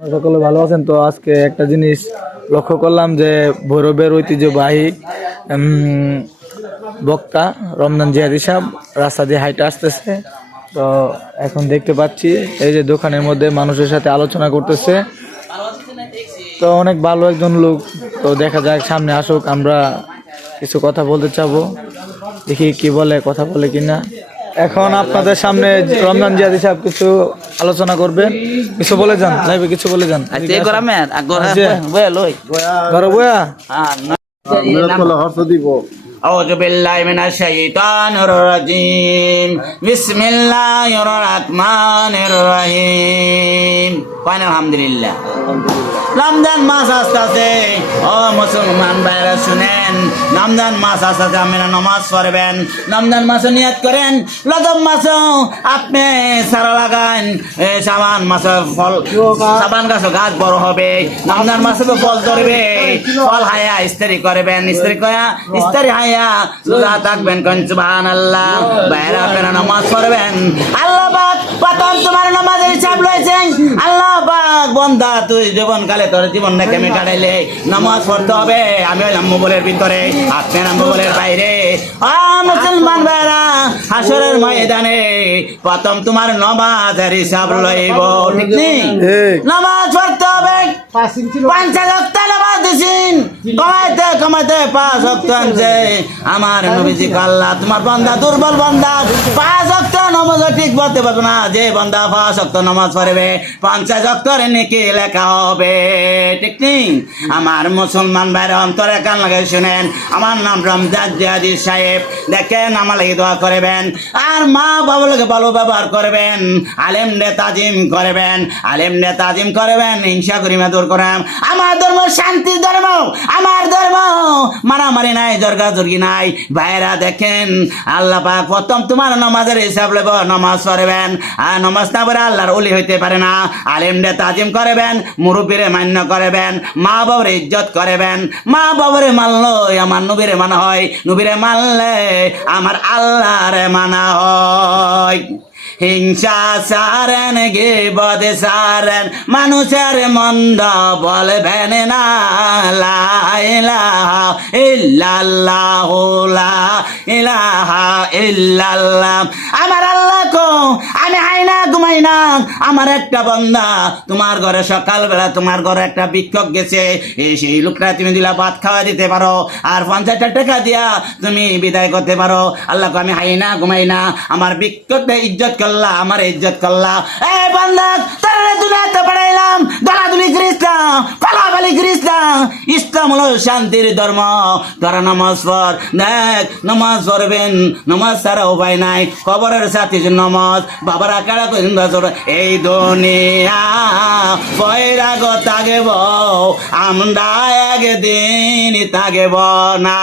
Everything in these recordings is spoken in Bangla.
সকলে ভালো আছেন? তো আজকে একটা জিনিস লক্ষ্য করলাম যে ভৈরবের ঐতিহ্যবাহী বক্তা রমজান জিয়াদি সাহেব রাস্তা দিয়ে হাইটে আসতেছে। তো এখন দেখতে পাচ্ছি, এই যে দোকানের মধ্যে মানুষের সাথে আলোচনা করতেছে। তো অনেক ভালো একজন লোক। তো দেখা যাক, সামনে আসুক, আমরা কিছু কথা বলতে চাবো। দেখি কি বলে, কথা বলে কিনা। এখন আপনাদের সামনে রমজান জিয়াদি সাহেব কিছু আলোচনা করবেন। কিছু বলে যান লাইভে কিছু বলে যান। বয়া. ঘরে বয়া? Ah, no. দিব। أعوذ بالله من الشيطان الرجيم بسم الله الرحمن الرحيم قال الحمد لله রমজান মাস আসতেছে ও মুসলমান ভাইরা শুনেন রমজান মাস আসতেছে আপনারা নামাজ পড়বেন রমজান মাসে নিয়ত করেন রজব মাসও আপনি সারা লাগান এ সাবান মাসে ফল সাবান গাছ গাছ বড় হবে রমজান মাসে তো ফল ধরবে ফল হায়া ইস্তারি করবেন ইস্তারি করা ইস্তারি হায়া রোজা থাকবেন কোন? সুবহানাল্লাহ। বাইরে আপনারা নামাজ পড়বেন। আল্লাহ পাক প্রথম তোমার নামাজের হিসাব রয়েছে আল্লাহ পাক বন্দা তুই জীবন কালে তোর জীবনটা কেমন কাটাইলে নামাজ পড়তে হবে। আমি হইলাম মোবাইলের ভিতরে আপনি নাম মোবাইলের বাইরে। আ মুসলমান ভাইরা হাসরের ময়দানে প্রথম তোমার নামাজের হিসাব লইব ঠিক নেই? নামাজ পড়তে হবে। অক্ট নামাজ আমার মুসলমান ভাইয়ের অন্তরে কান লাগে শুনেন। আমার নাম রমজান জিয়াদি সাহেব। দেখেন, আমার লাগে দোয়া করবেন। আর মা বাবা লাগে ভালো ব্যবহার করবেন। আলেম নে তাজিম করবেন। আলেম নে তাজিম করবেন। হিংসা করিমা দূর করাম। আমার ধর্ম শান্তি ধর্ম, আমার ধর্ম। মারামারি নাই, জর্গা জর্গি নাই। ভাইরা দেখেন, আল্লাহ পাক প্রথম তোমার নামাজের হিসাব লেব, নামাজ পড়বেন। আর নামাজ না পড়ে আল্লাহর ওলি হইতে পারে না। আলেম নে তাজিম করবেন, মুরব্বীরে মান্য করবেন মা বাবার ইজ্জত করবেন। মা বাবারে মানলো, আমার নবীরে মানা হয়। নবীরে মানলে আমার আল্লাহরে মানা হয়। হিংসা সারেন গে বদ সারেন, মানুষের মন্দ বলবেন না। ইলাহা ইল্লাল্লাহ ইলাহা ইল্লাল্লাহ। আমার আল্লাহ ঘুমাই না আমার একটা বন্ধা তোমার ঘরে সকালবেলা তোমার ঘরে একটা বিক্ষোভ গেছে। সেই লোকটা তুমি দিলা ভাত খাওয়া দিতে পারো, আর পঞ্চাশটা টাকা দিয়া তুমি বিদায় করতে পারো। আল্লাহ আমি হাই না ঘুমাই না আমার বিক্ষোভে ইজ্জত করলা, আমার ইজ্জত করলা। এ বন্দা তারা দুনিয়াতে পাঠাইলাম দলাদুলি খ্রিস্টান পালাপালি খ্রিস্টান ইসলাম হলো শান্তির ধর্ম। তারা নামাজ পড়, দেখ, নামাজ পড়বেন, নামাজ ছাড়া উপায় নাই। কবরের সাথে নামাজ, বাবারা কারা? বাজর এই দুনিয়া বৈরাগ তাগেব, আমরা একদিন তাগেব না।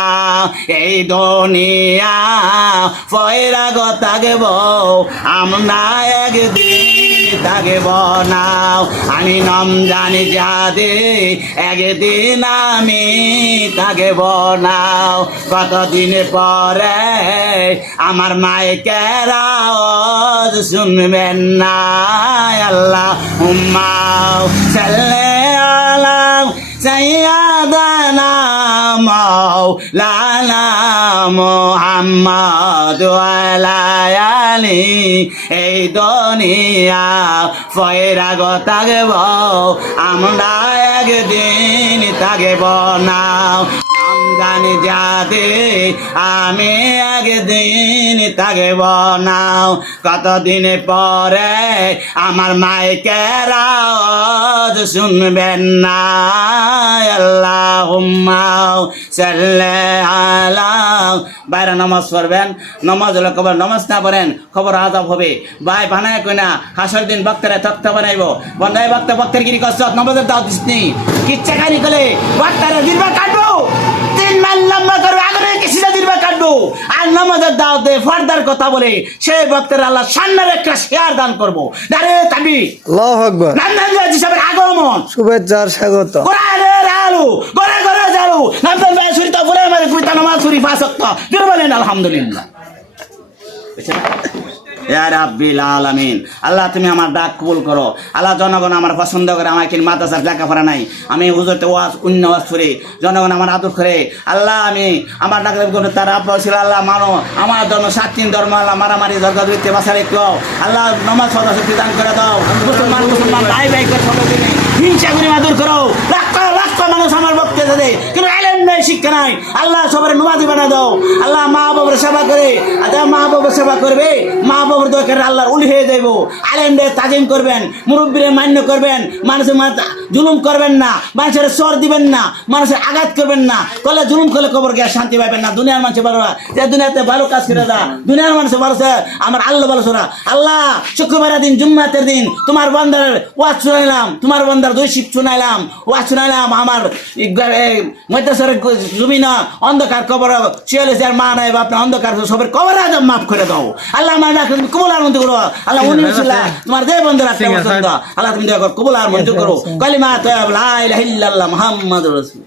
এই দুনিয়া বৈরাগ তাগেব, আমরা একদিন তাগেব বনাও। আমি নাম জানি যাদে, একদিন আমি তাগেব না কতদিন পরে আমার মাইকের শুনবেন না, আল্লাহ উম্মাও। সাল্লে আলাম সাইয়াদানা মাওলানা মুহাম্মদ আলায়ালি এই দুনিয়া ফয়রাগ থাকব আমরা একদিন থাকব না। জানি যাতে আমি একদিন থাকব না কতদিন পরে আমার মাইকের শুনবেন না আল্লাহ সাল্লে আলা। বাইরে নামাজ পড়বেন নামাজ হলে খবর নামাজ না পড়েন, খবর আজাব হবে। ভাই, বানায় কইনা হাসর দিন ভক্তরা তক্ত বানাইব। বন্ধায় ভক্ত ভক্তের গিরি কষ্ট নমাজের দাও দিস নি। কিচ্ছা খানি কলে ভক্তরা দিনবা কাটবো। করবে আগে কিছুটা দিনবা কাটবো? আর নামাজের দাও দে ফর্দার কথা বলে সে ভক্তের আল্লাহ সান্নার একটা শেয়ার দান করব। দাঁড়ে তাবি আল্লাহু আকবার। রান্নার হিসাবের আগমন। শুভেচ্ছার স্বাগত। কোরআনের আলো ঘরে ঘরে যাও নামতেন ভাই সুরিতা ফুলে আমার কুইতা নামাজ সুরি ফাঁসক্ত জোর বলেন আলহামদুলিল্লাহ। আল্লাহ, তুমি আমার ডাক কবুল করো। আল্লাহ, জনগণ আমার পছন্দ করে আমার কিন্তু মাদ্রাসার লেখাপড়া নাই। আমি হুজুরতে ওয়াজ অন্য ওয়াজ করি। জনগণ আমার আদর করে। আল্লাহ, আমি আমার ডাক করে তার আপনার ছিল, আল্লাহ, মানো। আমার ধর্ম সাত তিন ধর্ম, আল্লাহ, মারামারি দরকার দিতে বাসা রেখো আল্লাহ, নমাজ সদা শক্তি দান করে দাও। মুসলমান মুসলমান ভাই ভাই করে সবাই হিংসা করে আদর করো। লাখ লাখ মানুষ আমার বক্তব্য দেয় কিন্তু নাই, শিক্ষা নাই। আল্লাহ সবার নমাজি বানা দাও। আল্লাহ মা বাবার সেবা করে। আচ্ছা মা বাবার সেবা করবে মা বাবার দরকার আল্লাহর উলি হয়ে যাইব। আলেমদের তাজিম করবেন মুরব্বীরে মান্য করবেন, মানুষের জুলুম করবেন না, মানুষের স্বর দিবেন না, মানুষের আঘাত করবেন না। করলে জুলুম করলে কবর গিয়ে শান্তি পাবেন না। দুনিয়ার মানুষ ভালো যে দুনিয়াতে ভালো কাজ করে দা দুনিয়ার মানুষ ভালো আমার আল্লাহ ভালো শোনা আল্লাহ, শুক্রবারের দিন, জুম্মাতের দিন, তোমার বন্দার ওয়াজ শুনাইলাম। তোমার বন্দার দুই শিব শুনাইলাম। ওয়াজ শুনাইলাম আমার মধ্যেশ্বরের না অন্ধকার কবর শিয়ালেছে আর মা নাই বাপ নাই অন্ধকার সবের কবর আদম মাফ করে দাও। আল্লাহ মা ডাক কবুল আর মন্ত্র করো। আল্লাহ উনি তোমার যে বন্ধুরা পছন্দ আল্লাহ তুমি করো কবুল আর মন্ত্র করো। কালিমা তো লা ইলাহা ইল্লাল্লাহ মুহাম্মাদুর রাসূল।